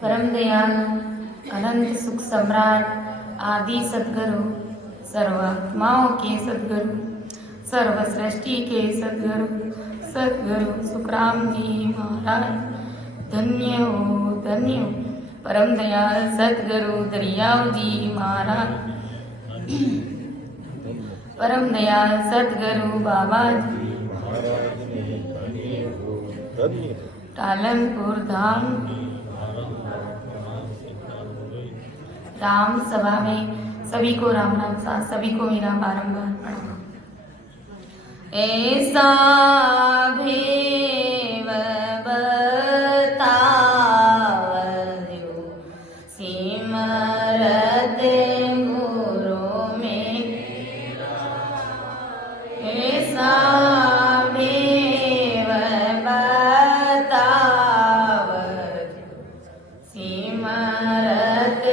परम दयालु अनंत सुख सम्राट आदि सद्गुरु सर्वात्माओं के सद्गुरु सर्व सृष्टि के सद्गुरु सद्गुरु सुखराम जी महाराज धन्य हो परम दयाल सद्गुरु दरियाव जी महाराज परम दयाल सद्गुरु बाबा जी टालनपुर धाम राम सभा में सभी को राम नाम साथ सभी को मेरा बारंबार प्रणाम। ऐसा भेव बतावयो सिमरत गुरु में ऐसा भेव बतावयो सिमरत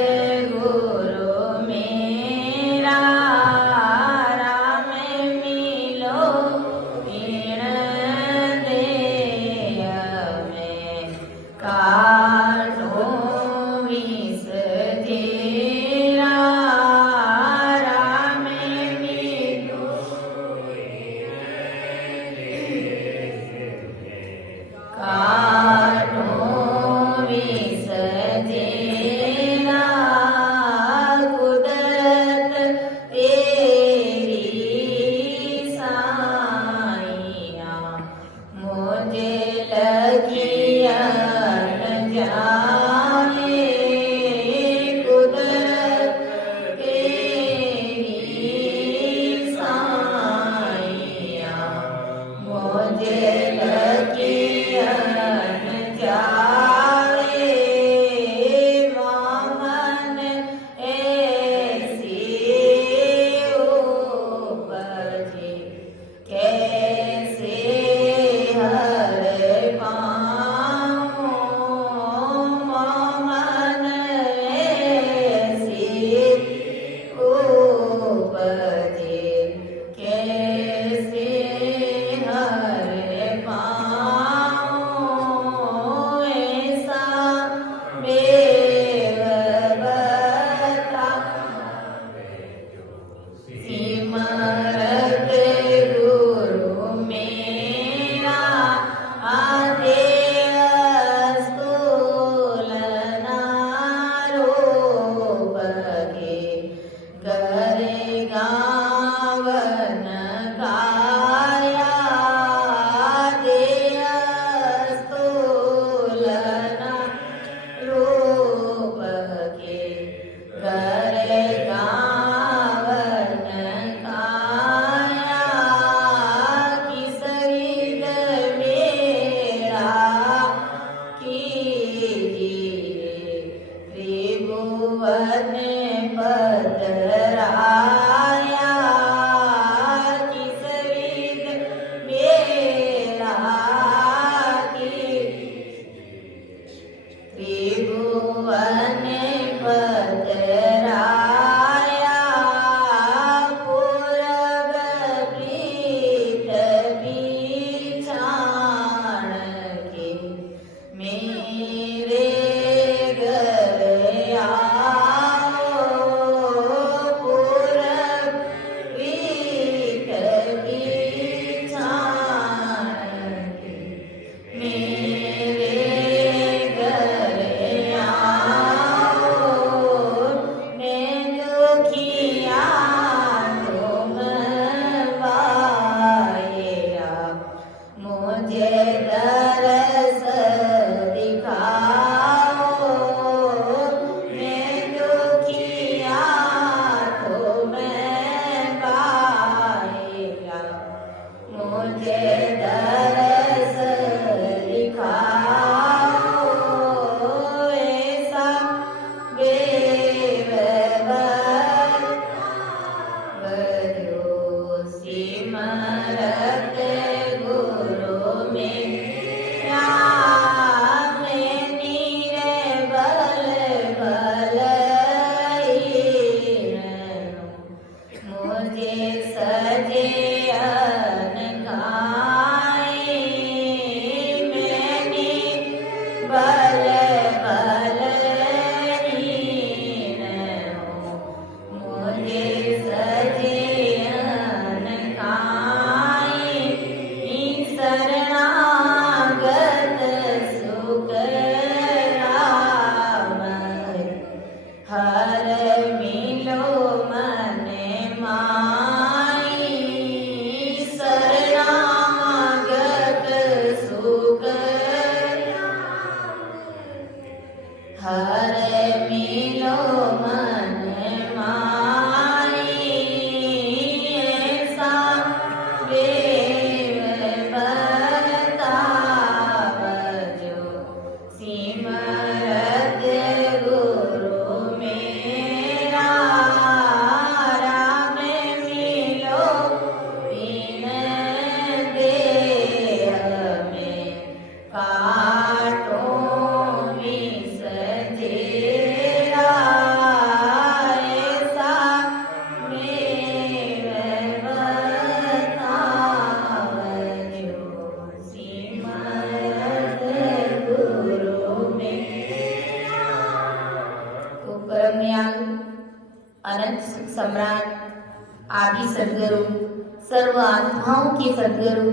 आत्माओं के सदगुरु,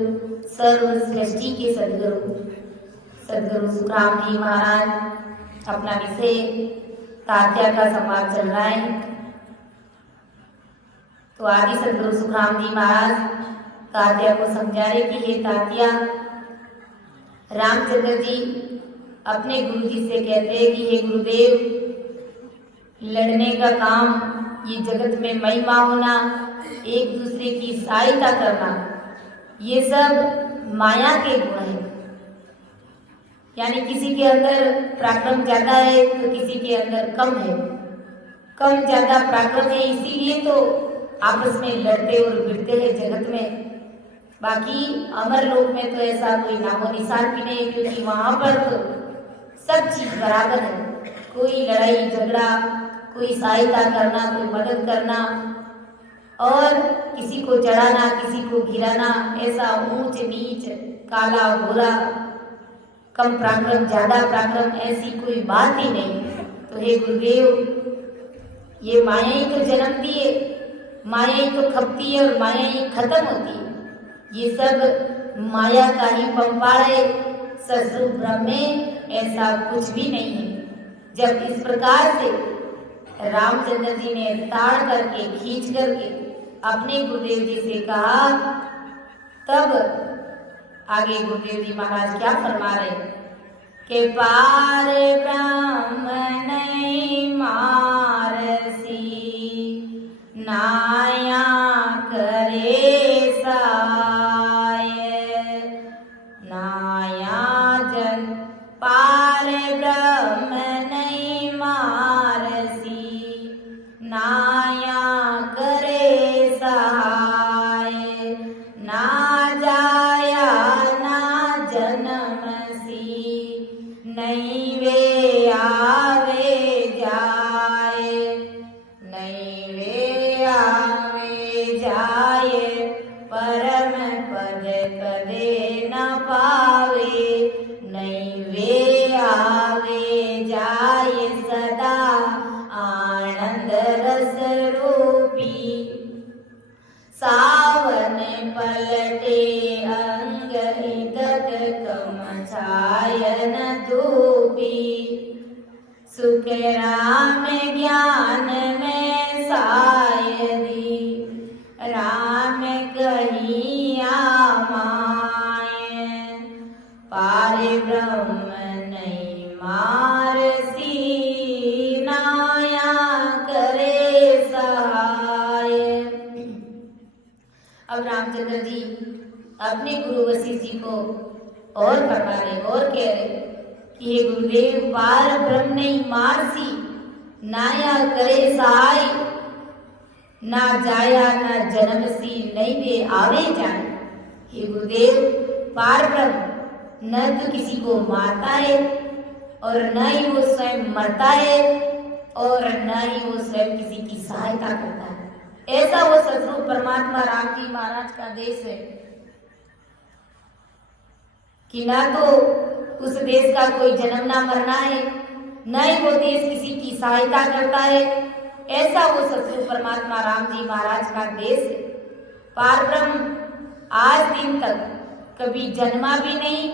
सर्व सृष्टि के सदगुरु सदगुरु सुखराम जी महाराज अपना विषय तात्या का संवाद चल रहा है। तो आदि सदगुरु सुखराम जी महाराज तात्या को समझा रहे कि हे तात्या, रामचंद्र जी अपने गुरु जी से कहते हैं कि हे गुरुदेव, लड़ने का काम, ये जगत में महिमा होना, एक दूसरे की सहायता करना, ये सब माया के गुण हैं। यानी किसी के अंदर पराक्रम ज्यादा है तो किसी के अंदर कम है, कम ज्यादा पराक्रम है, इसीलिए तो आपस में लड़ते और भिड़ते हैं जगत में। बाकी अमर लोक में तो ऐसा कोई नामो निशान भी नहीं, क्योंकि वहां पर तो सब चीज बराबर है। कोई लड़ाई झगड़ा, कोई सहायता करना, कोई मदद करना और किसी को चढ़ाना, किसी को गिराना, ऐसा ऊंच नीच, काला गोरा, कम पराक्रम ज्यादा पराक्रम, ऐसी कोई बात ही नहीं। तो हे गुरुदेव, ये माया ही तो जन्म दिए, माया ही तो खपती है और माया ही खत्म होती है। ये सब माया का ही पंपाड़ है, ससुर ब्रह्म में ऐसा कुछ भी नहीं है। जब इस प्रकार से रामचंद्र जी ने ताड़ करके, खींच करके अपने गुरुदेव जी से कहा, तब आगे गुरुदेव जी महाराज क्या फरमा रहे कि पार ब्रह्म नहीं मारसी, नाया करे साय, नाया जन पार ब्रह्म नहीं मारसी, नाया करे सहाय, ना जाया ना जन्मसी, नहीं वे आवे जाए, नहीं वे आवे जाए, परम पद कदे न पावे, नहीं वे आवे जाए सदा आनंद रस रूपी, सावन पलटे अंग हितक कम छायन धूपी, सुख राम ज्ञान में सायदी, राम कहिया माय, पारे ब्रह्म नहीं मारसी, नाया करे सहाय। अब रामचंद्र जी अपने गुरु वशिष्ठ जी को और फरमा रहे और कह रहे कि हे गुरुदेव, पार ब्रह्म नहीं मारसी, नाया करे सहाय, ना जाया ना जन्मसी, नहीं वे आवे जाए। हे गुरुदेव, पार ब्रह्म न तो किसी को मारता है और न ही वो स्वयं मरता है और न ही वो स्वयं किसी की सहायता करता है। ऐसा वो सतरूप परमात्मा राम जी महाराज का देश है कि ना तो उस देश का कोई जन्मना मरना है, न ही वो देश किसी की सहायता करता है। ऐसा वो सतरूप परमात्मा राम जी महाराज का देश है। पार ब्रह्म आज दिन तक कभी जन्मा भी नहीं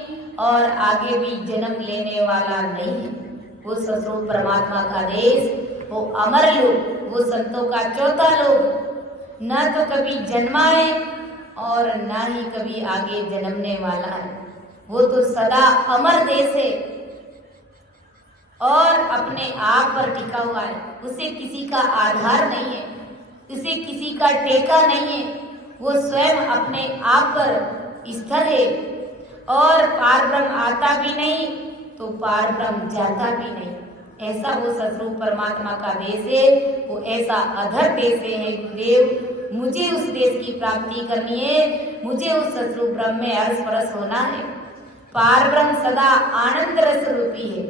और आगे भी जन्म लेने वाला नहीं है। वो सतरूप परमात्मा का देश, वो अमर लोक, वो संतों का चौथा लोक, न तो कभी जन्मा है और न ही कभी आगे जन्मने वाला है। वो तो सदा अमर देश है और अपने आप पर टिका हुआ है। उसे किसी का आधार नहीं है, उसे किसी का टेका नहीं है। वो स्वयं अपने आप पर स्थिर है और पार ब्रह्म आता भी नहीं तो पार ब्रह्म जाता भी नहीं। ऐसा वो सतरूप परमात्मा का देश है, वो ऐसा अधर देश है। गुरुदेव, मुझे उस देश की प्राप्ति करनी है, मुझे उस सतरूप ब्रह्म में अर्स परस होना है। पार ब्रह्म सदा आनंद रस रूपी है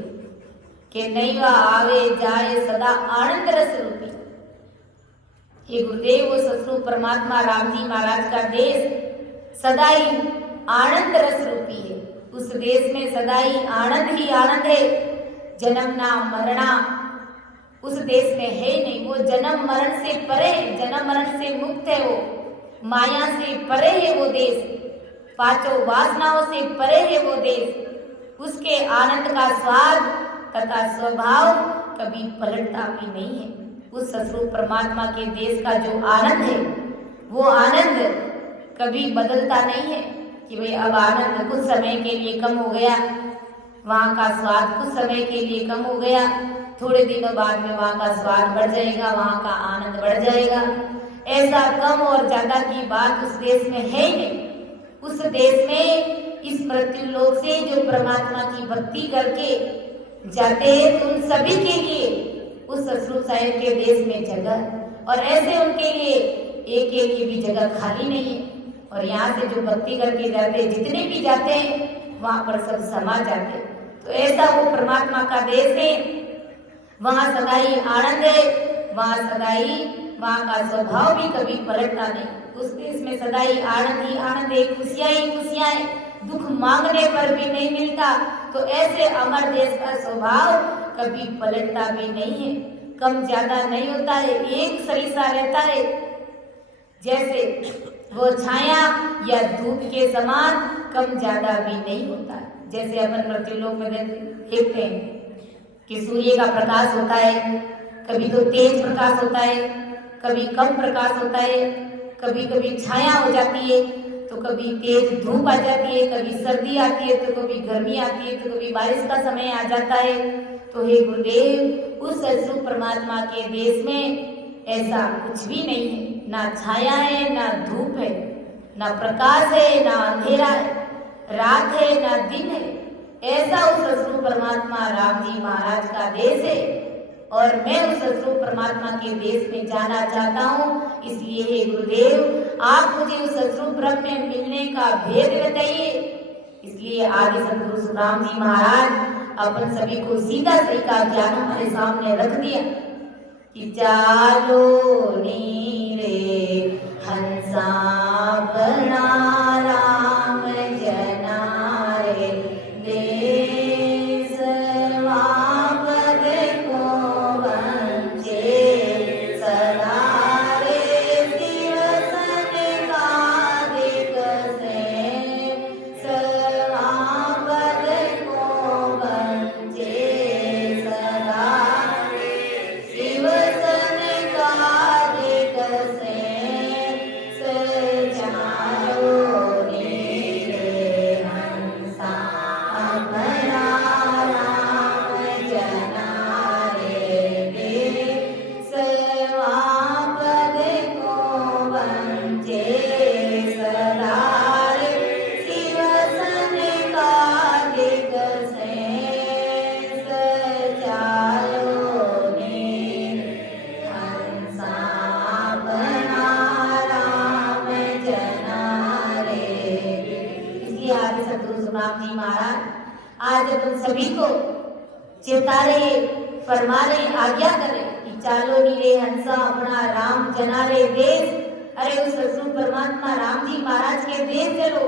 कि नहीं वह आवे जाए, सदा आनंद रस रूपी। ये गुरुदेव, वो सतरूप परमात्मा राम जी महाराज का देश सदा ही आनंद रस रूपी है। उस देश में सदा ही आनंद है। जन्मना मरना उस देश में है नहीं। वो जन्म मरण से परे, जन्म मरण से मुक्त है। वो माया से परे है वो देश, पांचों वासनाओं से परे है वो देश। उसके आनंद का स्वाद तथा स्वभाव कभी पलटता भी नहीं है। उस सतरूप परमात्मा के देश का जो आनंद है वो आनंद कभी बदलता नहीं है कि भाई अब आनंद कुछ समय के लिए कम हो गया, वहाँ का स्वाद कुछ समय के लिए कम हो गया, थोड़े दिनों बाद में वहाँ का स्वाद बढ़ जाएगा, वहाँ का आनंद बढ़ जाएगा। ऐसा कम और ज्यादा की बात उस देश में है ही नहीं। उस देश में इस मृत्युलोक से जो परमात्मा की भक्ति करके जाते हैं तो उन सभी के लिए उस सतरूप साहिब के देश में जगह, और ऐसे उनके लिए एक के लिए भी जगह खाली नहीं है। और यहाँ से जो भक्ति करके जाते हैं, जितने भी जाते हैं वहाँ पर सब समा जाते हैं। तो ऐसा वो परमात्मा का देश है, वहाँ सदाई आनंद है, वहाँ का स्वभाव भी कभी पलटता नहीं। उस देश में सदाई आनंद ही आनंद है, खुशियाँ ही खुशियाँ है, दुख मांगने पर भी नहीं मिलता। तो ऐसे अमर देश का स्वभाव कभी पलटता भी नहीं है, कम ज्यादा नहीं होता है, एक सरिसा रहता है। जैसे वो छाया या धूप के समान कम ज्यादा भी नहीं होता। जैसे अपन मृत्युलोक में देखते हैं कि सूर्य का प्रकाश होता है, कभी तो तेज प्रकाश होता है, कभी कम प्रकाश होता है, कभी कभी छाया हो जाती है, तो कभी तेज धूप आ जाती है, कभी सर्दी आती है, तो कभी गर्मी आती है, तो कभी बारिश का समय आ जाता है। तो हे गुरुदेव, उस सतरूप परमात्मा के देश में ऐसा कुछ भी नहीं है, ना छाया है, ना धूप है, ना प्रकाश है, ना अंधेरा है, रात है ना दिन है। ऐसा उस सतरूप परमात्मा राम जी महाराज का देश है, और मैं उस सतरूप परमात्मा के देश में जाना चाहता हूँ। इसलिए हे गुरुदेव, आप मुझे उस सतरूप ब्रह्म में मिलने का भेद बताइए। इसलिए आदि सतगुरु सुखराम जी महाराज अपन सभी को सीधा तरीका ज्ञान हमारे सामने रख दिया कि चालो नीरे हंसा बना राम जना रे देश वापद को वंचे सदा रे दिवसन कादिक से सवापद को वंचे सदा दिवसन कादिक से सजायो नीरे हंसा अपना राम जना रे देश वापद को वंचे सदा रे दिवसन कादिक से सजायो नीरे हंसा अपना राम जना रे। इसलिए आदि सतगुरु सुखराम जी महाराज आज अपन सभी को चेता रहे, फरमा रहे, आज्ञा करे कि चालो नीरे हंसा अपना राम जना रे देश। अरे उस सतरूप परमात्मा राम जी महाराज के देश चलो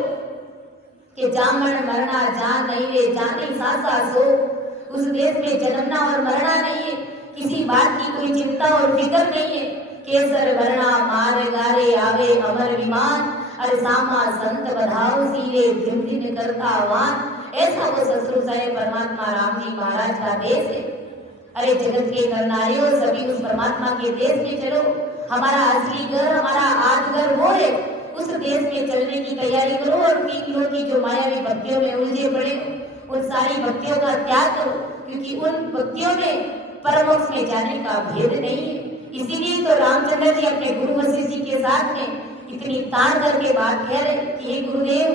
कि जामन मरना जान नहीं रे जाने सासा सो। उस देश में जन्मना और मरना नहीं है, किसी बात की कोई चिंता और फिक्र नहीं है। केसर वरना मार गारे आवे अमर विमान, अरे सामा संत बधाओ सीरे दिन दिन करता आह्वान। ऐसा वो सतरूप साहिब परमात्मा राम जी महाराज का देश है। अरे जगत के नर नारियों सभी उस परमात्मा के देश में चलो। हमारा असली घर, हमारा आज घर वो है। उस देश में चलने की तैयारी करो और तीन लोग की जो मायावी भक्तियों में उलझे पड़े उन सारी भक्तियों का त्याग करो, क्योंकि उन भक्तियों में परमोक्ष में जाने का भेद नहीं है। इसीलिए तो रामचंद्र जी अपने गुरु वशिष्ठ जी के साथ में इतनी ताड़ करके बात कह रहे कि हे गुरुदेव,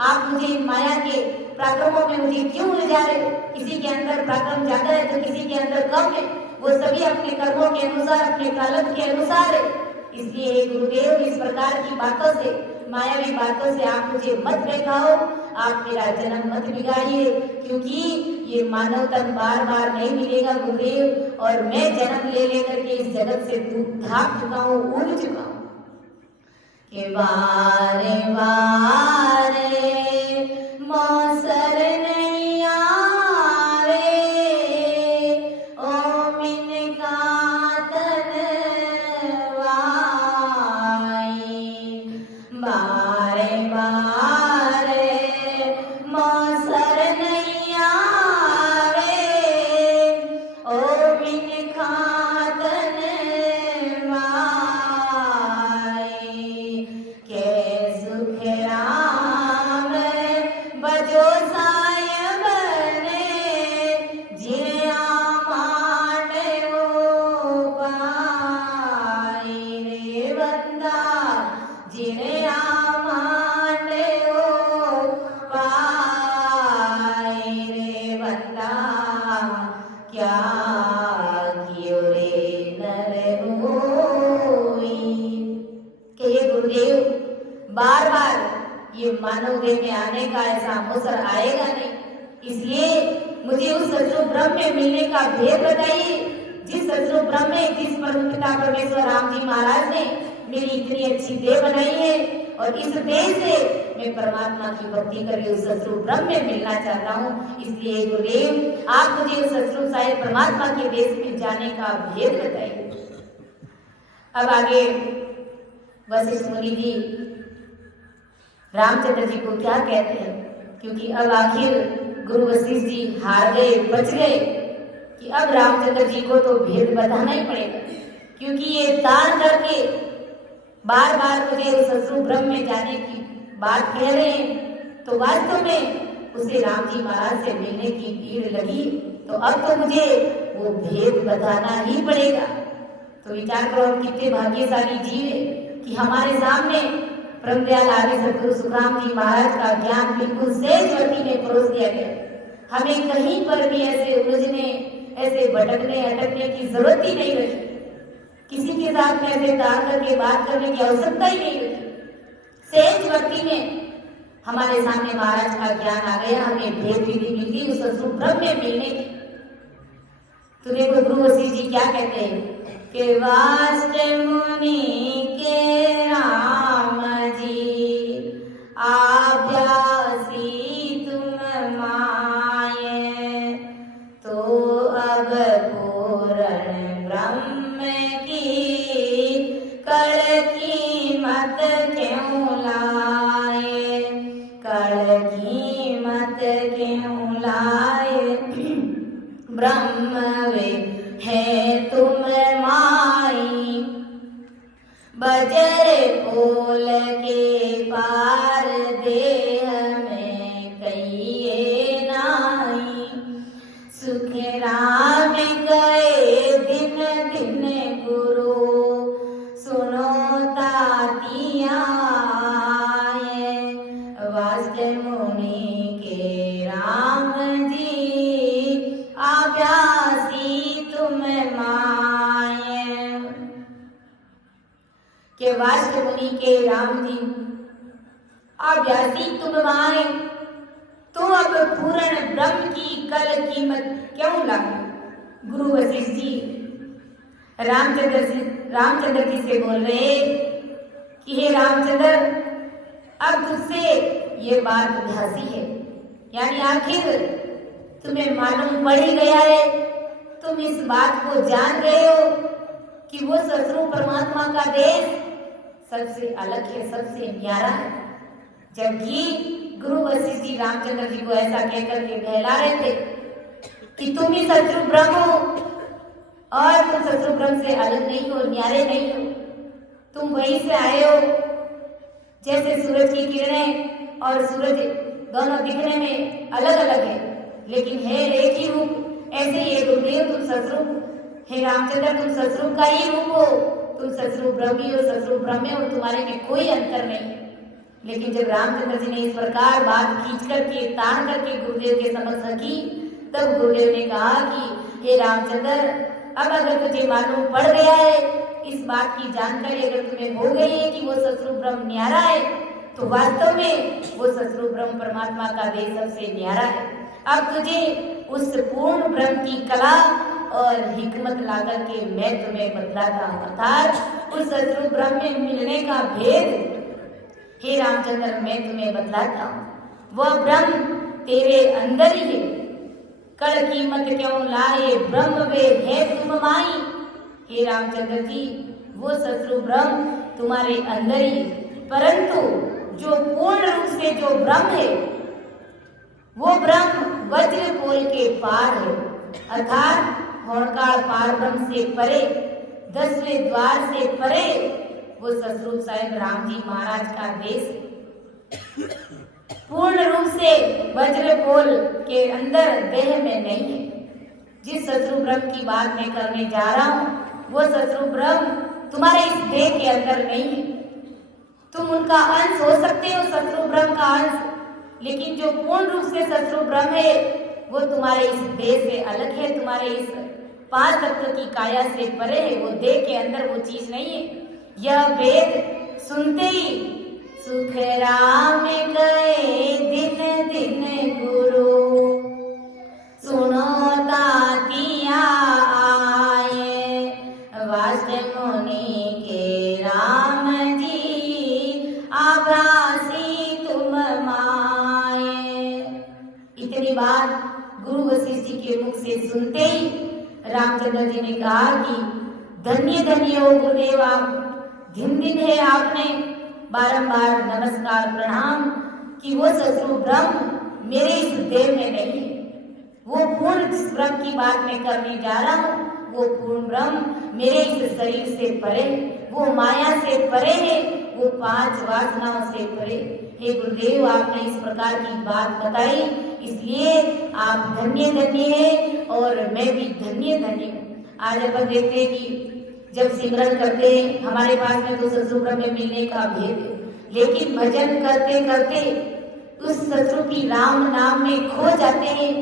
आप मुझे माया के पराक्रमों में मुझे क्यों उलझा रहे हो? किसी के अंदर पराक्रम ज्यादा है तो किसी के अंदर कम है, वो सभी अपने कर्मों के अनुसार, अपने प्रारब्ध के अनुसार है। इसलिए हे गुरुदेव, इस प्रकार की बातों से, मायावी बातों से आप मुझे मत बहकाओ, आप मेरा जन्म मत बिगाड़िए, क्योंकि ये मानव तन बार बार नहीं मिलेगा गुरुदेव, और मैं जन्म ले लेकर के इस जगत से भाग चुका हूँ, उड़ चुका हूँ। के बारे बारे मौसर नहीं आवे, ओ मिनका तन वाई, मानव देह में आने का ऐसा अवसर आएगा नहीं। इसलिए मुझे उस सतरूप ब्रह्म में मिलने का भेद बताइए, जिस सतरूप ब्रह्म में जिस परम पिता परमेश्वर राम जी महाराज ने मेरी इतनी अच्छी देह बनाई है और इस देह से मैं परमात्मा की भक्ति करके उस सतरूप ब्रह्म में मिलना चाहता हूँ। इसलिए गुरुदेव आप मुझे उस सतरूप साहिब परमात्मा के देश में जाने का भेद बताइए। अब आगे वशिष्ठ मुनि जी रामचंद्र जी को क्या कहते हैं, क्योंकि अब आखिर गुरु वशिष्ठ जी हार गए, बच गए कि अब रामचंद्र जी को तो भेद बताना ही पड़ेगा, क्योंकि ये दान करके बार बार मुझे उस सतरूप ब्रह्म में जाने की बात कह रहे हैं, तो वास्तव में उसे राम जी महाराज से मिलने की भीड़ लगी, तो अब तो मुझे वो भेद बताना ही पड़ेगा। तो विचार करो हम कितने भाग्यशाली जीव है कि हमारे सामने परमदयाल आदि सद्गुरु सुखराम जी महाराज का ज्ञान बिल्कुल सहज गति में परोस दिया गया। हमें कहीं पर भी ऐसे उलझने, ऐसे भटकने अटकने की जरूरत ही नहीं रही, किसी के साथ में ऐसे तार करके बात करने की आवश्यकता ही नहीं रही। सहज गति में हमारे सामने महाराज का ज्ञान आ गया, हमें भेद विधि मिली उस सतरूप ब्रह्म में मिलने की। तो देखो गुरु वशिष्ठ जी क्या कहते हैं कि वास्ते मुनि के राम जी आभ्यासी तुम माये, तो अब पूर्ण ब्रह्म की कड़ की मत क्यों लाए, कड़ की मत क्यों लाए, ब्रह्म वे है तुम माई, बजर पोल के पार देह में कहिए नाई, सुख राम गए दिन दिन गुरु सुनो तातिया, वास्ते मुनि के राम जी आभ्यासी तुम माये, के वास्ते मुनि के राम जी आभ्यासी तुम माये, तो अब पूर्ण ब्रह्म की कल कीमत क्यों लाए। गुरु वशिष्ठ जी रामचंद्र जी से बोल रहे कि हे रामचंद्र, अब तुझसे ये बात अभ्यासी है, यानी आखिर तुम्हें मालूम पड़ ही गया है, तुम इस बात को जान गए हो कि वो सतरूप परमात्मा का देश सबसे अलग है, सबसे न्यारा है। जबकि गुरु वशिष्ठ जी रामचंद्र जी को ऐसा कहकर के बहला रहे थे कि तुम ही सतरूप ब्रह्म हो और तुम सतरूप ब्रह्म से अलग नहीं हो, न्यारे नहीं हो, तुम वहीं से आए हो। जैसे सूरज की किरणें और सूरज दोनों दिखने में अलग अलग है, लेकिन है एक ही रूप। ऐसे ही गुरुदेव तुम सतरूप, हे रामचंद्र तुम सतरूप का ही रूप हो, तुम सतरूप ब्रह्म हो, सतरूप ब्रह्म हो, और तुम्हारे में कोई अंतर नहीं है। लेकिन जब रामचंद्र जी ने इस प्रकार बात खींच करके तान करके गुरुदेव के समक्ष रखी, तब गुरुदेव ने कहा कि हे रामचंद्र, अब अगर तुझे मालूम पड़ गया है, इस बात की जानकारी अगर तुम्हें हो गई है कि वो सतरूप ब्रह्म न्यारा है, तो वास्तव में वो सतरूप ब्रह्म परमात्मा का देह सबसे न्यारा है। अब तुझे उस पूर्ण ब्रह्म की कला और हिकमत ला करके मैं तुम्हें बतलाता हूँ, अर्थात उस सतरूप ब्रह्म में मिलने का भेद हे रामचंद्र मैं तुम्हें बतलाता हूँ। वह ब्रह्म तेरे अंदर ही है, कड़ कीमत क्यों लाए, ब्रह्म वे है तुम माई। हे रामचंद्र जी, वो सतरूप ब्रह्म तुम्हारे अंदर ही है, परंतु जो पूर्ण रूप से जो ब्रह्म है, वो ब्रह्म वज्र पोल के पार है, अर्थात होड़काल पार ब्रह्म से परे, 10वें द्वार से परे वो सतरूप साहिब राम जी महाराज का देश पूर्ण रूप से वज्र पोल के अंदर देह में नहीं है। जिस सतरूप ब्रह्म की बात मैं करने जा रहा हूँ, वो सतरूप ब्रह्म तुम्हारे इस देह के अंदर नहीं है। तुम उनका अंश हो सकते हो, सतरूप ब्रह्म का अंश, लेकिन जो पूर्ण रूप से सतरूप ब्रह्म है वो तुम्हारे इस देह से अलग है, तुम्हारे इस 5 तत्व की काया से परे है, वो देह के अंदर वो चीज नहीं है। यह वेद सुनते ही सुख राम गए दिन दिन गुरु, सुनो तातिया आए, वास्ट मुनि के राम जी, आभासी तुम माए। इतनी बात गुरु वशिष्ठ जी के मुख से सुनते ही रामचंद्र जी ने कहा कि धन्य धन्य हो गुरुदेव, आप दिन दिन है आपने बारंबार नमस्कार प्रणाम कि वो शत्रु ब्रह्म मेरे इस देह में नहीं है। वो पूर्ण जिस ब्रह्म की बात मैं करने जा रहा हूँ वो पूर्ण ब्रह्म मेरे इस शरीर से परे, वो माया से परे है, वो 5 वासनाओं से परे। हे गुरुदेव, आपने इस प्रकार की बात बताई, इसलिए आप धन्य धन्य है और मैं भी धन्य धन्य हूँ। आज अपन देखते हैं कि जब सिमरन करते हैं हमारे पास में तो शत्रु ब्रह्म में मिलने का भेद है, लेकिन भजन करते करते उस शत्रु की राम नाम में खो जाते हैं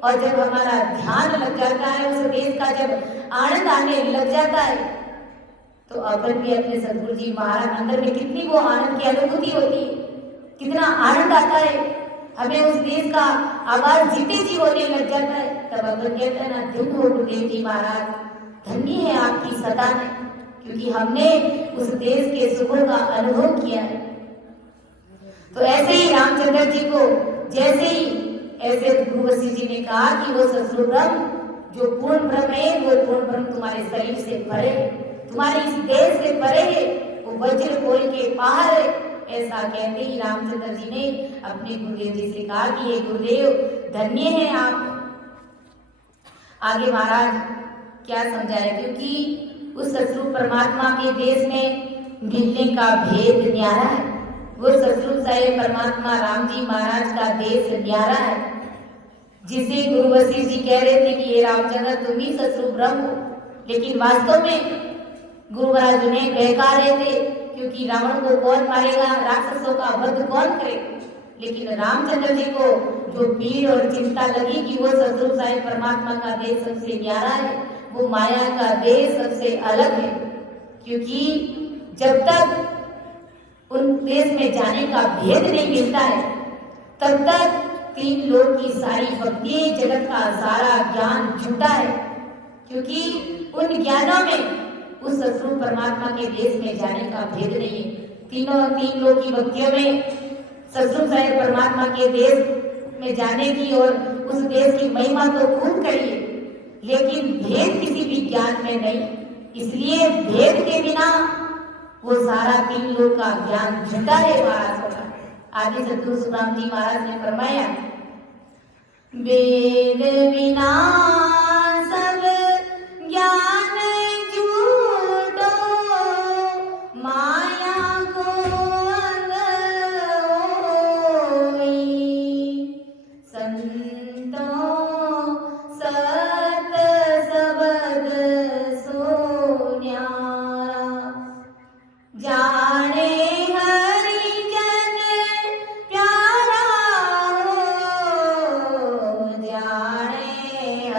और जब हमारा ध्यान लग जाता है, उस देश का जब आनंद आने लग जाता है तो अपन भी अपने सदगुरु जी महाराज अंदर में कितनी वो आनंद की अनुभूति होती है, कितना आनंद आता है, हमें उस देश का आवाज जीते जी होने लग जाता है। तब अपन कहते हैं ना, धन्य हो गुरुदेव जी महाराज, धन्य है आपकी सदा में, क्योंकि हमने उस देश के सुखों का अनुभव किया है। तो ऐसे ही रामचंद्र जी को जैसे ही ऐसे गुरु वशिष्ठ जी ने कहा कि वो शत्रु ब्रह्म जो पूर्ण ब्रह्म है, वो पूर्ण ब्रह्म तुम्हारे शरीर से परे है, तुम्हारी इस देह से परे है, वो वज्र बोल के बाहर है। ऐसा कहते ही रामचंद्र जी ने अपने गुरुदेव जी से कहा कि हे गुरुदेव, धन्य है आप। आगे महाराज क्या समझाए, क्योंकि उस शत्रु परमात्मा के देश में मिलने का भेद न्यारा है। वो शत्रु साहेब परमात्मा राम जी महाराज का देश न्यारा है, जिसे गुरु वशिष्ठ जी कह रहे थे कि ये रामचंद्र तुम ही शत्रु ब्रह्म हो, लेकिन वास्तव में गुरु महाराज उन्हें बहका रहे थे, क्योंकि रावण को कौन मारेगा, राक्षसों का वध कौन करेगा। लेकिन रामचंद्र जी को जो पीड़ और चिंता लगी कि वो शत्रु साहेब परमात्मा का देश सबसे न्यारा है, वो माया का देश सबसे अलग है, क्योंकि जब तक उन देश में जाने का भेद नहीं मिलता है तब तक 3 लोक की सारी भक्ति, जगत का सारा ज्ञान झूठा है, क्योंकि उन ज्ञानों में उस शत्रु परमात्मा के देश में जाने का भेद नहीं है। 3 लोक की भक्तियों में शत्रु साहेब परमात्मा के देश में जाने की और उस देश की महिमा तो खूब कही है, लेकिन भेद किसी भी ज्ञान में नहीं। इसलिए भेद के बिना वो सारा 3 लोक का ज्ञान झूठा है महाराज का। आगे सतगुरु सुखराम जी महाराज ने फरमाया, वेद बिना सब ज्ञान झूठो, माया को अंग होई, संतों सत सबद सो न्यारा, जाने हरि जन प्यारा हो, जाने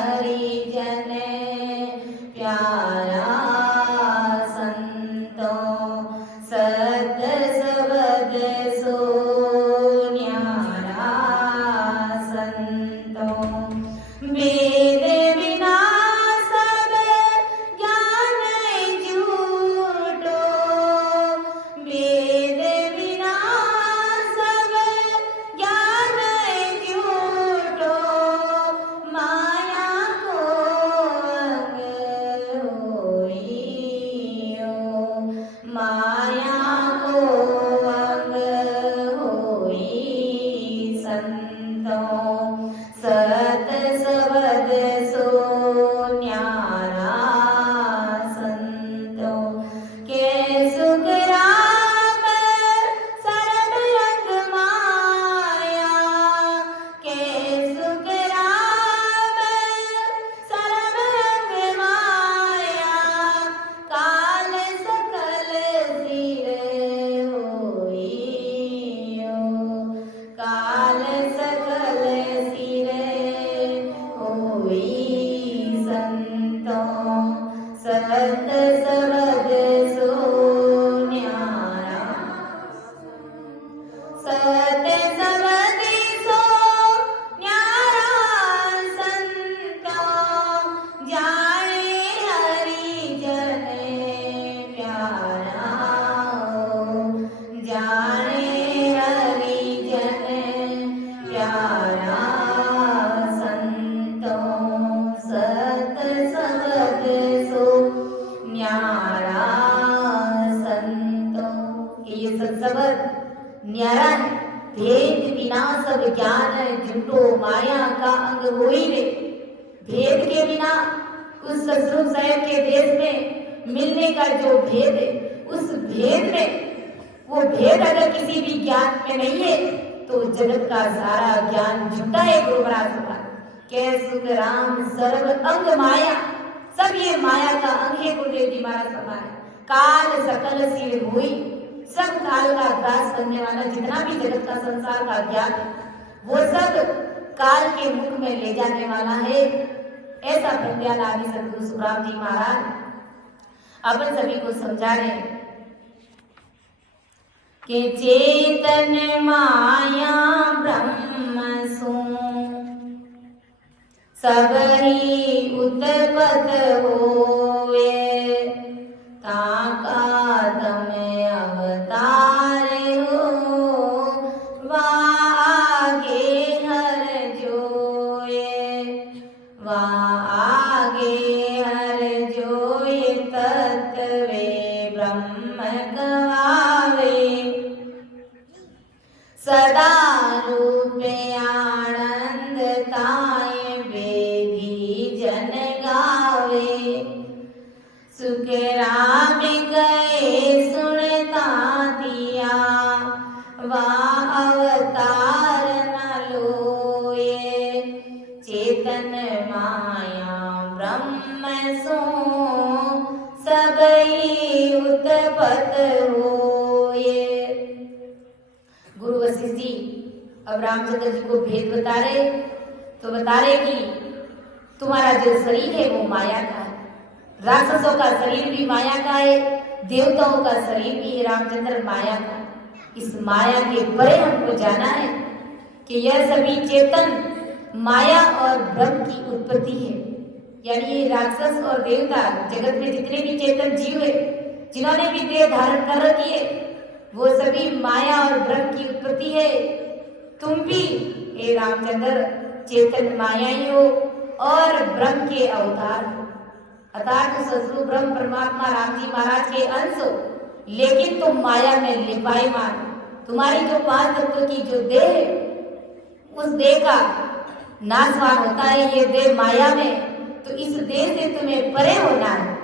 माया का अंग हो ही रे। भेद के बिना उस ससुर साहेब के देश में मिलने का जो भेद है, उस भेद में वो भेद अगर किसी भी ज्ञान में नहीं है तो जगत का सारा ज्ञान झूठा है। गुरु महाराज कह सुख राम सर्व अंग माया, सब ये माया का अंग है। गुरुदेव जी महाराज फरमाए काल सकल सिर हुई, सब काल का ग्रास करने वाला जितना भी जगत का संसार का ज्ञान वो सब काल के मुख में ले जाने वाला है। ऐसा प्रज्ञान आदि सदगुरु सुखराम जी महाराज अपन सभी को समझा रहे हैं कि चेतन माया ब्रह्म सो सब ही उत्पत होवे, ताका तम अवतार हो वागे हर जोए, वागे हर जोए तत्वे ब्रह्म गवावे, सदा रूपे आनंद ताए वेदी जन गावे, सुख राम गए सुनता दिया वा अवतार न लोए, चेतन माया ब्रह्म सो सबई उत्पत होए। गुरु वशिष्ठ जी अब रामचंद्र जी को भेद बता रहे, तो बता रहे कि तुम्हारा जो शरीर है वो माया का है, राक्षसों का शरीर भी माया का है, देवताओं का शरीर भी है रामचंद्र माया का। इस माया के परे हमको जाना है कि यह सभी चेतन माया और ब्रह्म की उत्पत्ति है। यानी ये राक्षस और देवता जगत में जितने भी चेतन जीव है, जिन्होंने भी देह धारण कर रखी है, वो सभी माया और ब्रह्म की उत्पत्ति है। तुम भी हे रामचंद्र चेतन माया ही हो और ब्रह्म के अवतार हो, अर्थात ससुर ब्रह्म परमात्मा राम जी महाराज के अंश हो, लेकिन तुम माया में लिपायमान। तुम्हारी जो 5 तत्वों की जो देह है, उस देह का नाशवान होता है, ये देह माया में, तो इस देह से तुम्हें परे होना है।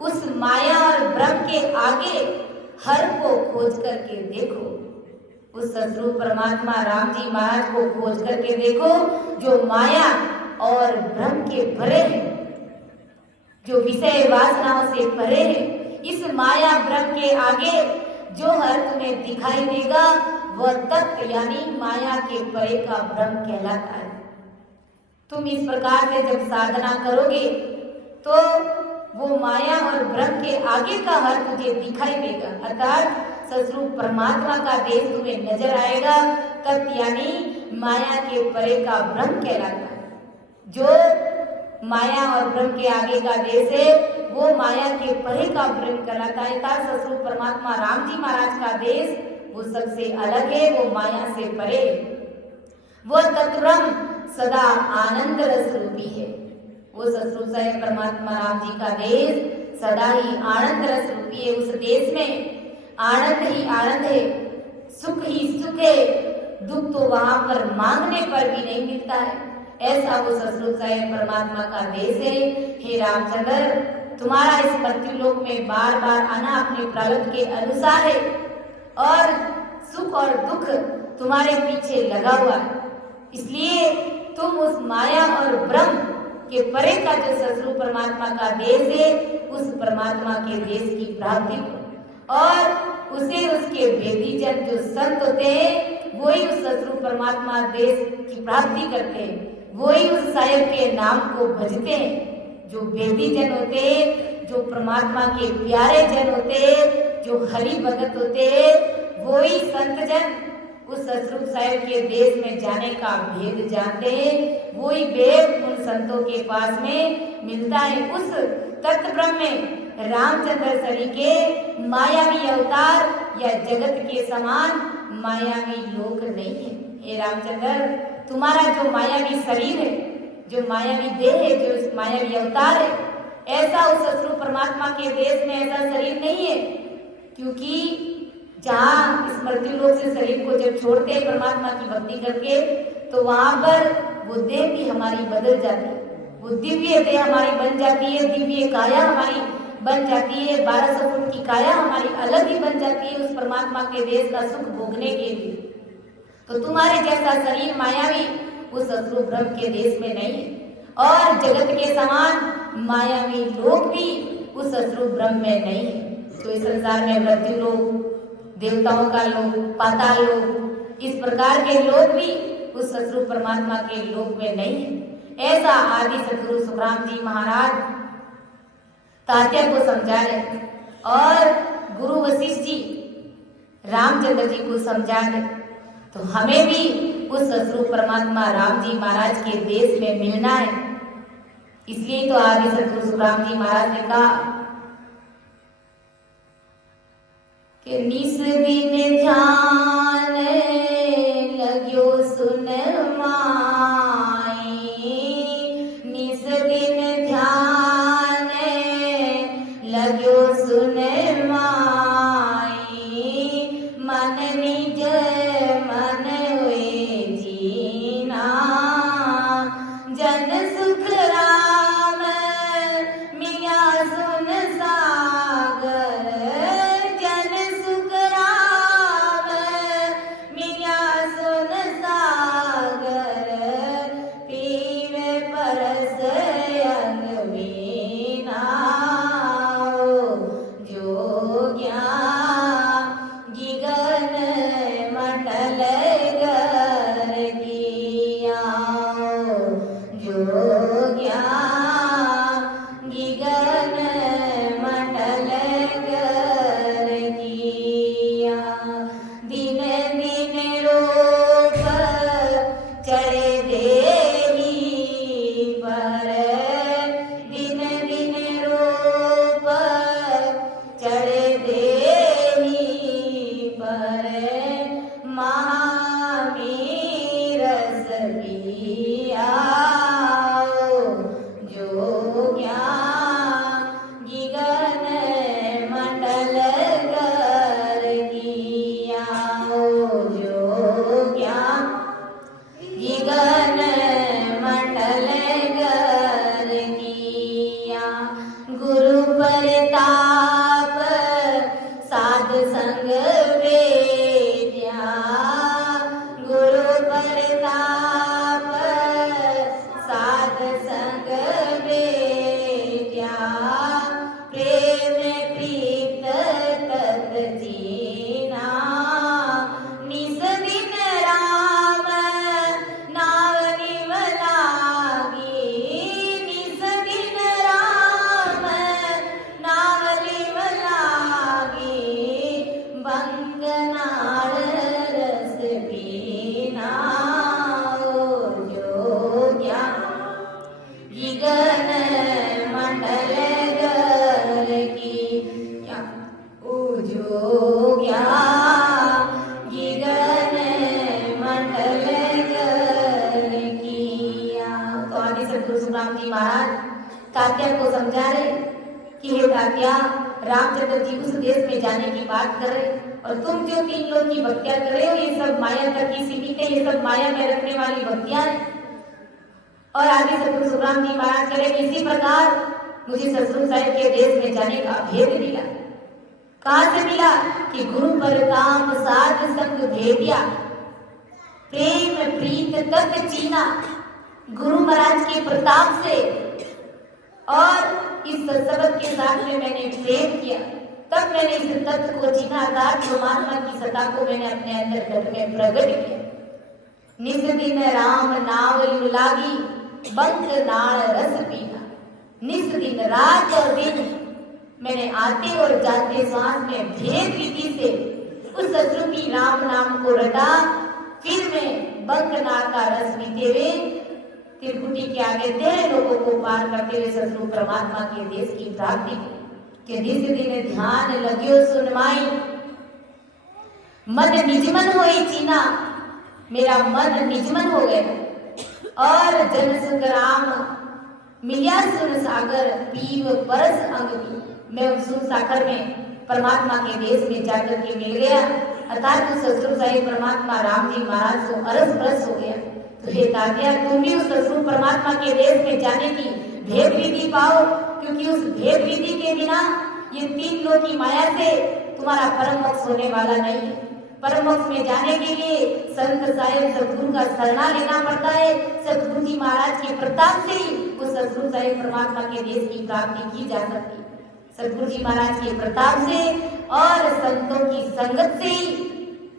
उस माया और ब्रह्म के आगे हर को खोज करके देखो, उस सदगुरु परमात्मा राम जी महाराज को खोज करके देखो जो माया और ब्रह्म के परे है, जो विषय वासनाओं से परे है। इस माया ब्रह्म के आगे जो हर तुम्हें दिखाई देगा वह तत्व यानी माया के परे का ब्रह्म कहलाता है। तुम इस प्रकार से जब साधना करोगे तो वो माया और ब्रह्म के आगे का हर तुझे दिखाई देगा, अर्थात सदरूप परमात्मा का देश तुम्हें नजर आएगा। तत् यानी माया के परे का ब्रह्म कहलाता है। जो माया और ब्रह्म के आगे का देश है वो माया के परे का ब्रह्म कहलाता है। अर्थात सदरूप परमात्मा राम जी महाराज का देश वो सबसे अलग है, वो माया से परे। वो तत्व ब्रह्म सदा आनंद रस रूपी है। वो सदरूप साहेब परमात्मा राम जी का देश सदा ही आनंद रस रूपी है। उस देश में आनंद ही आनंद है, सुख ही सुख है, दुख तो वहां पर मांगने पर भी नहीं मिलता है। ऐसा वो सदरूप साहेब परमात्मा का देश है। हे रामचंद्र, तुम्हारा इस मृत्यु लोक में बार बार आना अपने प्रारब्ध के अनुसार है और सुख और दुख तुम्हारे पीछे लगा हुआ है। इसलिए तुम उस माया और ब्रह्म के परे का जो सदरूप परमात्मा का देश है उस परमात्मा के देश की प्राप्ति हो और उसे उसके वेदी जन जो संत होते हैं वही उस सदरूप परमात्मा देश की प्राप्ति करते हैं, वही उस साहेब के नाम को भजते हैं। जो वेदी जन होते हैं, जो परमात्मा के प्यारे जन होते हैं, जो हरि भगत होते हैं, वही संत जन उस सदरूप साहेब के देश में जाने का भेद जानते हैं। वही भेद उन संतों के पास में मिलता है। उस तत्व ब्रह्म में रामचंद्र सरी के मायावी अवतार या जगत के समान मायावी लोक नहीं है। हे रामचंद्र, तुम्हारा जो मायावी शरीर है, जो मायावी देह है, जो मायावी अवतार है, ऐसा उस सदरूप परमात्मा के देश में ऐसा शरीर नहीं है। क्योंकि जहाँ इस मृत्यु लोक से शरीर को जब छोड़ते हैं परमात्मा की भक्ति करके, तो वहां पर वो देह भी हमारी बदल जाती है, वो दिव्य देह हमारी बन जाती है, दिव्य काया हमारी बन जाती है, 1200 फुट की काया हमारी अलग ही बन जाती है उस परमात्मा के देश का सुख भोगने के लिए। तो तुम्हारे जैसा शरीर मायावी उस असुर ब्रह्म के देश में नहीं है, और जगत के समान मायावी लोग भी उस असुर ब्रह्म में नहीं है। तो इस संसार में मृत्यु लोग, देवताओं का लोग, पाताल लोग, इस प्रकार के लोग भी उस असुर परमात्मा के लोक में नहीं है। ऐसा आदि सदगुरु सुखराम जी महाराज तात्या को समझा रहे, और गुरु वशिष्ठ जी रामचंद्र जी को समझा रहे। तो हमें भी उस असुर परमात्मा राम जी महाराज के देश में मिलना है। इसलिए तो आदि सदगुरु सुखराम जी महाराज ने कहा कि निस दिन ध्यान लग्यो सुन माई, निस दिन ध्यान लग्यो सुन माई, मन निज मन हुए जीना, जन सुख राम मिया सुन सागर, जन सुख राम मिया सुन सागर, पीवे परस अंग वीना, जोग्या गिगन मटल गर किया, जोग्या गिगन मटल गर किया, दिन दिन रोग चढ़े देही पर, दिन दिन रोग चढ़े देही पर, महामीरस पिया, जोग्या गिगन मंडल गर किया, जोग्या गिगन मंडल गर किया, गुरु प्रताप साध संग वेद्या, गुरु प्रताप साध संग वेद्या, प्रेम प्रीत तत जीना, निस दिन राम नाव निव लागी, निस दिन राम नाव निव लागी, बंगनाल रस पीना, जोग्या गिगन मंडल गर किया, ओ जोग्या गिगन मंडल गर किया। तो आदि सदगुरु सुखराम जी महाराज तात्या को समझा रहे कि हे तात्या, रामचंद्र जी उस देश में जाने की बात कर रहे, और तुम जो 3 लोग की भक्तियां कर रहे हो ये सब माया तक ही सीमित है, ये सब माया में रखने वाली भक्तियां हैं। और आदि सदगुरु सुखराम जी महाराज कह रहे इसी प्रकार मुझे सतगुरु साहिब के देश में जाने का भेद मिला। कहां से मिला? कि गुरु प्रताप साध संग भेदिया, प्रेम प्रीत तक चीना, गुरु महाराज के प्रताप से और इस शब्द के साथ में मैंने प्रेम किया, तब मैंने इस तत्व को चिन्हा, अर्थात परमात्मा की सत्ता को मैंने अपने अंदर घर में प्रकट किया। निस दिन राम नाव यू लागी, बंक नाल रस पीना, निस दिन रात और दिन मैंने आते और जाते श्वास में भेद विधि से उस शत्रु की राम नाम को रटा, फिर मैं बंक नाल का रस पीते हुए त्रिकुटी के आगे तेरे लोगों को पार करते हुए शत्रु परमात्मा के देश की प्राप्ति के जिस दिन ध्यान लग्यो सुनमाई, मन निजमन होई चीना, मेरा मन निजमन हो गया, और जन सुख राम मिलिया सुन सागर, पीव परस अंग भी, मैं उस सुन सागर में परमात्मा के देश में जाकर के मिल गया, अर्थात उस सतगुरु साहिब परमात्मा राम जी महाराज को अरस परस हो गया। तो हे तात्या तुम भी उस सदगुरु परमात्मा के देश में जाने की भेद विधि पाओ, क्योंकि उस भेद विधि के बिना ये तीन लोक की माया से तुम्हारा परम मोक्ष होने वाला नहीं है। परम मोक्ष में जाने के लिए संत साहिब सदगुरु का शरणा लेना पड़ता है। सदगुरु जी महाराज के प्रताप से ही उस सदगुरु साहिब परमात्मा के देश की प्राप्ति की जा सकती है। सदगुरु जी महाराज के प्रताप से और संतों की संगत से ही,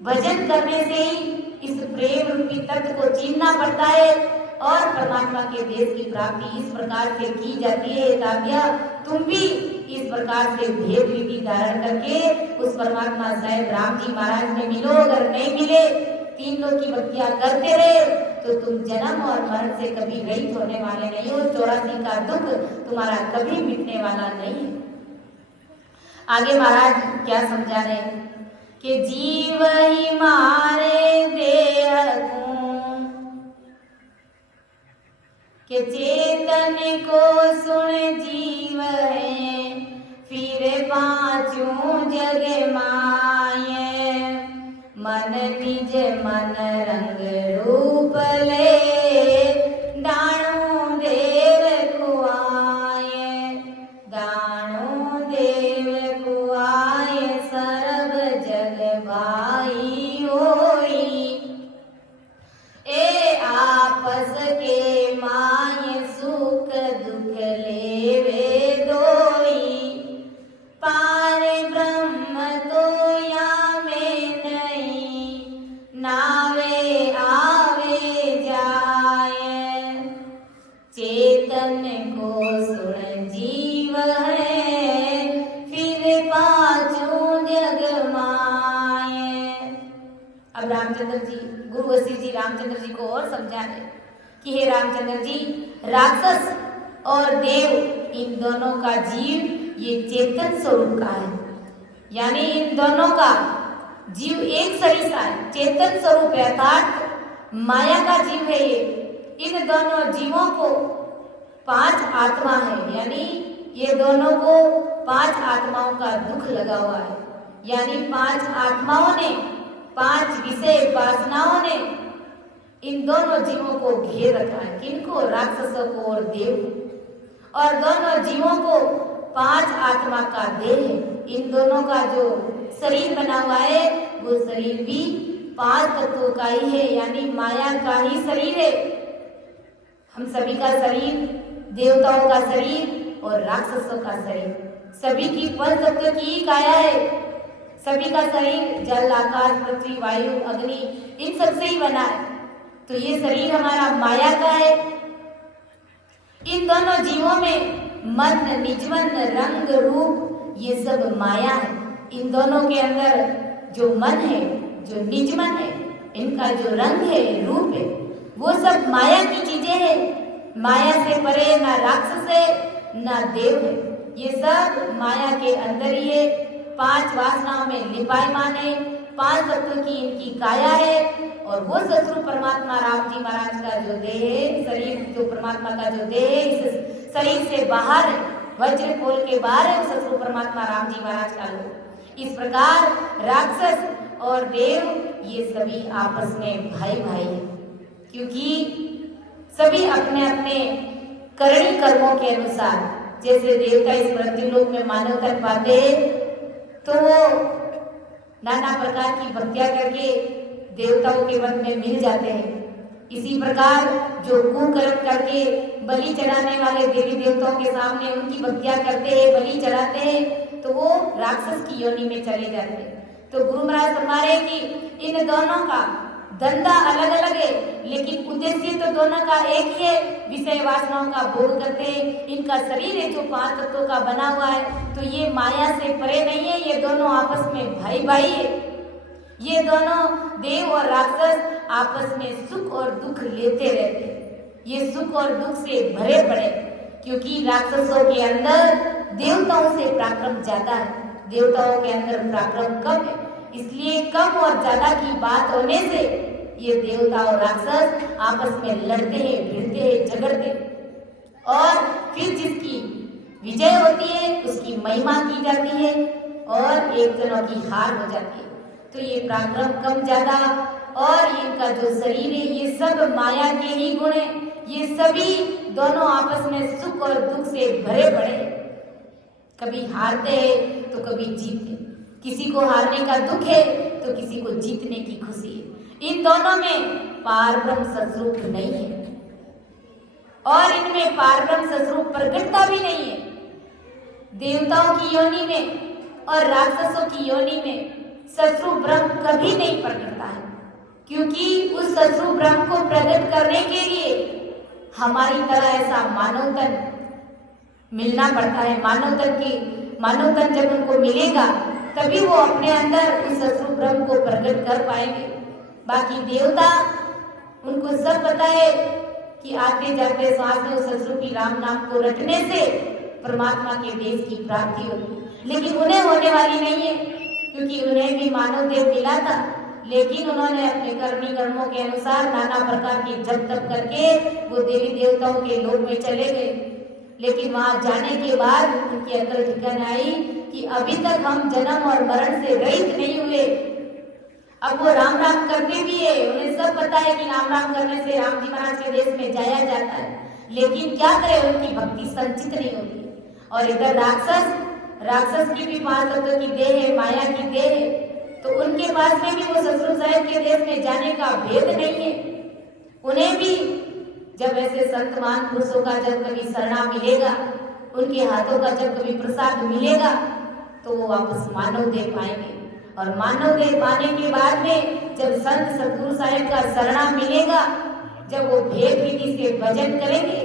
भजन करने से ही इस प्रेम रूपी तत्व को चीनना पड़ता है और परमात्मा के देश की प्राप्ति इस प्रकार से की जाती है। तात्या तुम भी इस प्रकार से भेद विधि धारण करके उस परमात्मा साहेब राम जी महाराज में मिलो। अगर नहीं मिले, तीन लोग की भक्तियां करते रहे तो तुम जन्म और मरण से कभी रहित होने वाले नहीं हो। 84 का दुख तुम्हारा कभी मिटने वाला नहीं है। आगे महाराज क्या समझा रहे कि जीव ही मारे देह को, के चेतन को सुन जीव है, फिर पांचों जग माये, मन निज मन रंग रूप ले, दाणु देव कुआये, दाणु देव कुआये, सर्व जग भाई होई, ए आपस के माय सुख दुख लेवे दोई, पार ब्रह्म तो या में नहीं, नावे आवे जाए, चेतन को सुन जीव है, फिर पांचों जग माये। अब रामचंद्र जी, गुरु वशिष्ठ जी रामचंद्र जी को और समझा रहे कि हे रामचंद्र जी, राक्षस और देव इन दोनों का जीव ये चेतन स्वरूप का है, यानी इन दोनों का जीव एक सरिसा है, चेतन स्वरूप है, अर्थात माया का जीव है ये। इन दोनों जीवों को 5 आत्मा है, यानी ये दोनों को 5 आत्माओं का दुख लगा हुआ है, यानी 5 आत्माओं ने, 5 विषय वासनाओं ने इन दोनों जीवों को घेर रखा है। किनको? राक्षसों को और देव को। और दोनों जीवों को 5 आत्मा का देह है। इन दोनों का जो शरीर बना हुआ है वो शरीर भी 5 तत्वों का ही है, यानी माया का ही शरीर है। हम सभी का शरीर, देवताओं का शरीर और राक्षसों का शरीर, सभी की पंच तत्व की ही काया है। सभी का शरीर जल, आकाश, पृथ्वी, वायु, अग्नि इन सब से ही बना है। तो ये शरीर हमारा माया का है। इन दोनों जीवों में मन, निजमन, रंग, रूप ये सब माया है। इन दोनों के अंदर जो मन है, जो निजमन है, इनका जो रंग है, रूप है, वो सब माया की चीजें हैं। माया से परे ना राक्षस है ना देव है, ये सब माया के अंदर ही है। 5 वासनाओं में लिपायमान है, 5 तत्व की इनकी काया है। और वो सदगुरु परमात्मा राम जी महाराज का जो देह है, शरीर जो परमात्मा का जो देह है, इस शरीर से बाहर है, वज्र खोल के बाहर है सदगुरु परमात्मा राम जी महाराज का लोग। इस प्रकार राक्षस और देव ये सभी आपस में भाई भाई है, क्योंकि सभी अपने अपने करणी कर्मों के अनुसार, जैसे देवता इस मृत्युलोक में मानव तन पाते हैं तो वो नाना प्रकार की भक्तियां करके देवताओं के मन में मिल जाते हैं। इसी प्रकार जो कुकर्म करके बलि चढ़ाने वाले देवी देवताओं के सामने उनकी भक्तियां करते हैं, बलि चढ़ाते हैं, तो वो राक्षस की योनि में चले जाते हैं। तो गुरु महाराज फरमा रहे कि इन दोनों का धंधा अलग अलग है, लेकिन उद्देश्य तो दोनों का एक ही है, विषय वासनाओं का भोग करते हैं। इनका शरीर है जो 5 तत्वों का बना हुआ है, तो ये माया से परे नहीं है, ये दोनों आपस में भाई भाई है। ये दोनों देव और राक्षस आपस में सुख और दुख लेते रहते हैं। ये सुख और दुख से भरे पड़े, क्योंकि राक्षसों के अंदर देवताओं से पराक्रम ज्यादा है, देवताओं के अंदर पराक्रम कम है। इसलिए कम और ज्यादा की बात होने से ये देवता और राक्षस आपस में लड़ते हैं, भिड़ते हैं, झगड़ते हैं। और फिर जिसकी विजय होती है उसकी महिमा की जाती है और एक जनों की हार हो जाती है। तो ये पराक्रम कम ज्यादा और इनका जो शरीर है ये सब माया के ही गुण है। ये सभी दोनों आपस में सुख और दुख से भरे पड़े, कभी हारते हैं तो कभी जीतते, किसी को हारने का दुख है तो किसी को जीतने की खुशी है। इन दोनों में पारब्रह्म सद्रूप नहीं है और इनमें पारब्रह्म सद्रूप प्रकटता भी नहीं है। देवताओं की योनि में और राक्षसों की योनि में सद्रूप ब्रह्म कभी नहीं प्रकटता है, क्योंकि उस सद्रूप ब्रह्म को प्रकट करने के लिए हमारी तरह ऐसा मानव तन मिलना पड़ता है। मानव तन जब उनको मिलेगा तभी वो अपने अंदर उस सद्रूप ब्रह्म को प्रकट कर पाएंगे। बाकी देवता, उनको सब पता है कि आते जाते सांस में उस सद्रूपी राम नाम को रटने से परमात्मा के देश की प्राप्ति होगी, लेकिन उन्हें होने वाली नहीं है, क्योंकि उन्हें भी मानव देव मिला था, लेकिन उन्होंने अपने कर्मी कर्मों के अनुसार नाना प्रकार की जप तप करके वो देवी देवताओं के लोक में चले गए। लेकिन वहां जाने के बाद उनकी अकल ठिकाने आई कि अभी तक हम जन्म और मरण से रहित नहीं हुए। अब वो राम राम करते भी है, उन्हें सब पता है कि राम राम करने से राम जी महाराज के देश में जाया जाता है, लेकिन क्या करें, उनकी भक्ति संचित नहीं होती। और इधर राक्षस की भी 5 तत्वों की देह है, माया की देह है, तो उनके पास में भी वो ससुर साहेब के देश में जाने का भेद नहीं है। उन्हें भी जब ऐसे संत महान पुरुषों का जब कभी शरणा मिलेगा, उनके हाथों का जब कभी प्रसाद मिलेगा, तो वो वापस मानव देह पाएंगे। और मानव देह पाने के बाद में जब संत सतगुरु साहेब का शरणा मिलेगा, जब वो भेद विधि से भजन करेंगे,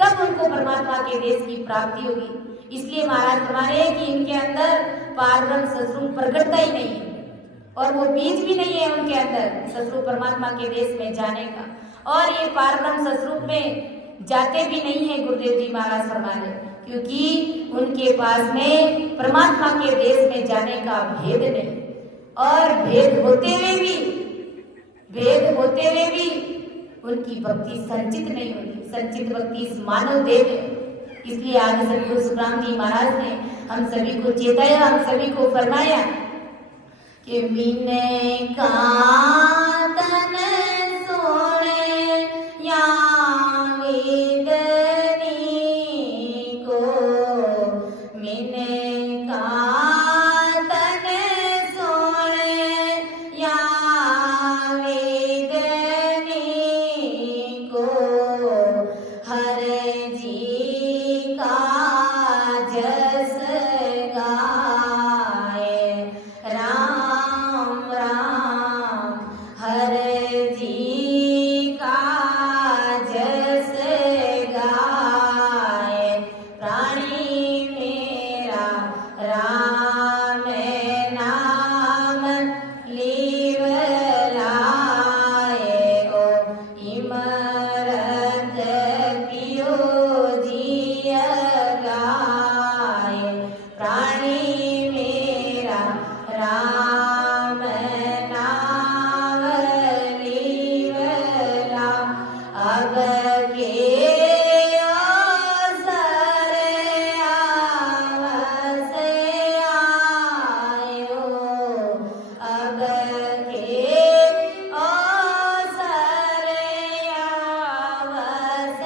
तब उनको परमात्मा के देश की प्राप्ति होगी। इसलिए महाराज हमारे कि इनके अंदर पारब्रह्म सद्रूप प्रकटता ही नहीं है, और वो बीज भी नहीं है उनके अंदर सद्रूप परमात्मा के देश में जाने का। और ये पारब्रह्म सद्रूप में जाते भी नहीं है गुरुदेव जी महाराज फरमाने, क्योंकि उनके पास में परमात्मा के देश में जाने का भेद नहीं। और भेद होते हुए भी उनकी भक्ति संचित नहीं होती। संचित भक्ति इस मानव देव है। इसलिए आगे सतगुरु सुखराम जी महाराज ने हम सभी को चेताया, हम सभी को फरमाया कि मीने का तन सोने या वेदनी को, मीने का तन सोने या वेदनी को, हर जी का जस गाए राम राम, हर जी का जस गाए प्राणी मेरा राम नाम लीव लाए, ओ इमरत पियो जिय गाए प्राणी मेरा राम नाम लीव ला। अब के अवसर आवस आयो, अब के अवसर आवस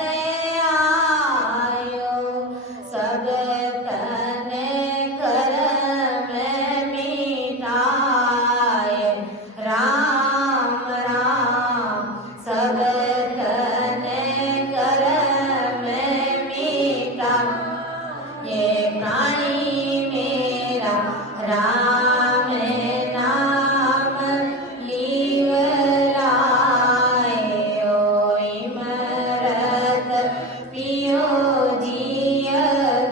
आयो, सब तन कर्म मिटाए राम राम, सब तन कर्म मिटा, ये प्राणी मेरा राम नाम लीव लाए, ओ इमरत पियो जिय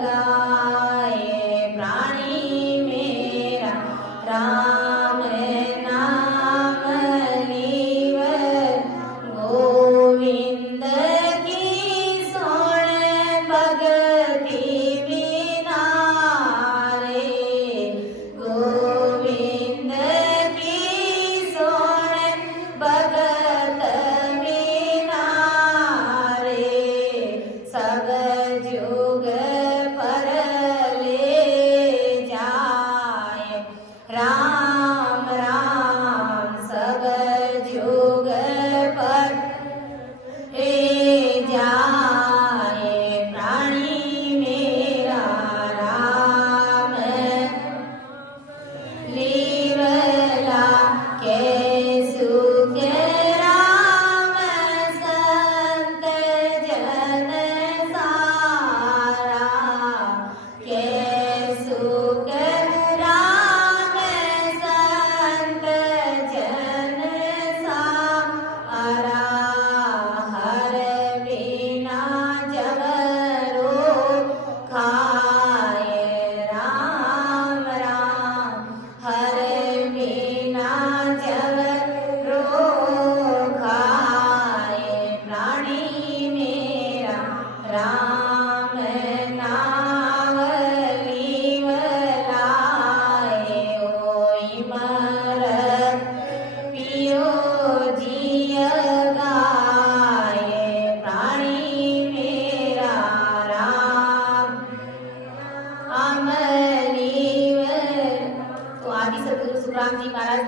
गाए प्राणी मेरा राम नाम लीव। गोविंद की सोण भगति बिना रे, गोविंद की सोण भगत बिना रे, सब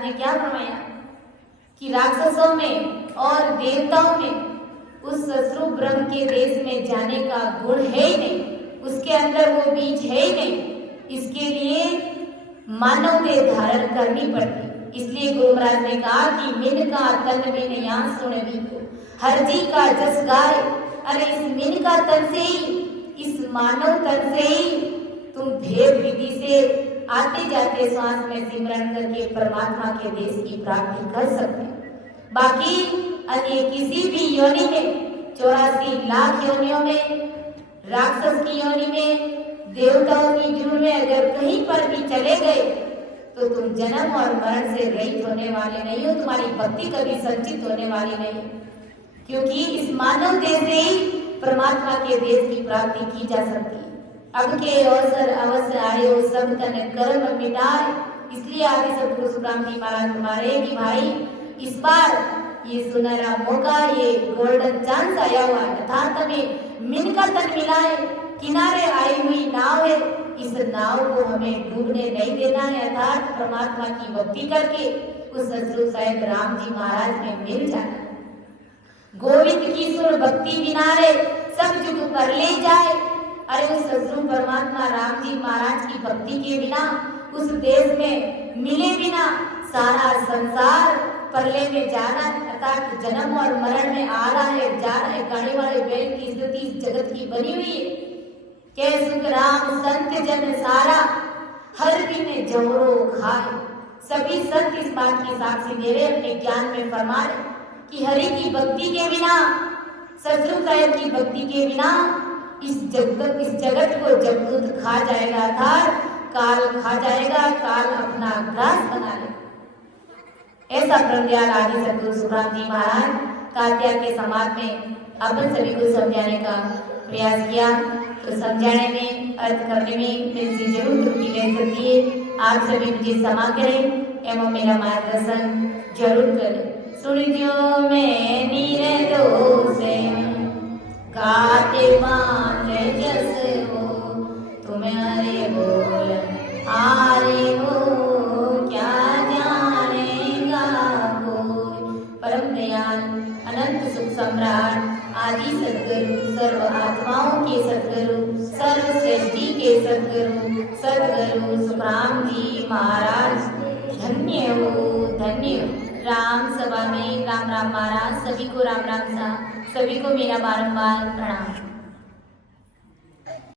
ने क्या फरमाया कि राक्षसों में और देवताओं में उस ससुर ब्रह्म के देश में जाने का गुण है ही नहीं, उसके अंदर वो बीज है ही नहीं। इसके लिए मानव देह धारण करनी पड़ती। इसलिए गुरु महाराज ने कहा कि मिन का तन में नया सुन भी को हर जी का जस गाय। अरे इस मिन का तन से ही, इस मानव तन से ही तुम भेद विधि से आते जाते श्वास में सिमरन करके परमात्मा के देश की प्राप्ति कर सकते हैं। बाकी अन्य किसी भी योनि में, 84 लाख योनियों में, राक्षस की योनि में, देवताओं की योनि में अगर कहीं पर भी चले गए तो तुम जन्म और मरण से रहित होने वाले नहीं हो, तुम्हारी भक्ति कभी संचित होने वाली नहीं, क्योंकि इस मानव देह से ही परमात्मा के देश की प्राप्ति की जा सकती है। अब के अवसर अवश्य आयो सब तन कर्म मिटाए। इसलिए आदि सतगुरु सुखराम जी महाराज फरमाए कि भाई इस बार ये सुनहरा मौका, ये गोल्डन चांस आया हुआ है, अर्थात हमें मिन का तन मिला है, किनारे आई हुई नाव है, इस नाव को हमें डूबने नहीं देना है, अर्थात परमात्मा की भक्ति करके उस सतगुरु साहिब राम जी महाराज में मिल जाना। गोविंद की सुर भक्ति बिनारे सब जुग कर ले जाए। अरे उस सदगुरु परमात्मा राम जी महाराज की भक्ति के बिना, उस देश में मिले बिना सारा संसार परले में जाना, अर्थात जन्म और मरण में आ रहा है, जा रहा है। गाड़ी वाले बैल की स्थिति इस जगत की बनी हुई है। के सुख राम संत जन सारा हर दिन जवरो खाए। सभी संत इस बात की साक्षी दे रहे, अपने ज्ञान में फरमा रहे कि हरि की भक्ति के बिना, सतगुरु साहिब की भक्ति के बिना इस जगत को जमदूत खा जाएगा, अर्थात काल खा जाएगा, काल अपना ग्रास बना ले। ऐसा प्रज्ञान आदि सतगुरु सुखराम जी महाराज कात्या के समाज में अपन सभी को समझाने का प्रयास किया। तो समझाने में, अर्थ करने में मेरे से जरूर त्रुटि रह सकती है। आप सभी मुझे क्षमा करें एवं मेरा मार्गदर्शन जरूर करें। सुनियो मैं नीर से काटे मान जस हो, तुम्हारे बोल आरे हो क्या जानेगा कोई। परम दयाल अनंत सुख सम्राट आदि सद्गुरु, सर्व आत्माओं के सद्गुरु, सर्व सृष्टि के सद्गुरु, सद्गुरु सुखराम जी महाराज धन्य हो, धन्य हो। राम सभा में राम राम महाराज, सभी को राम राम सा, सभी को मेरा बारंबार प्रणाम।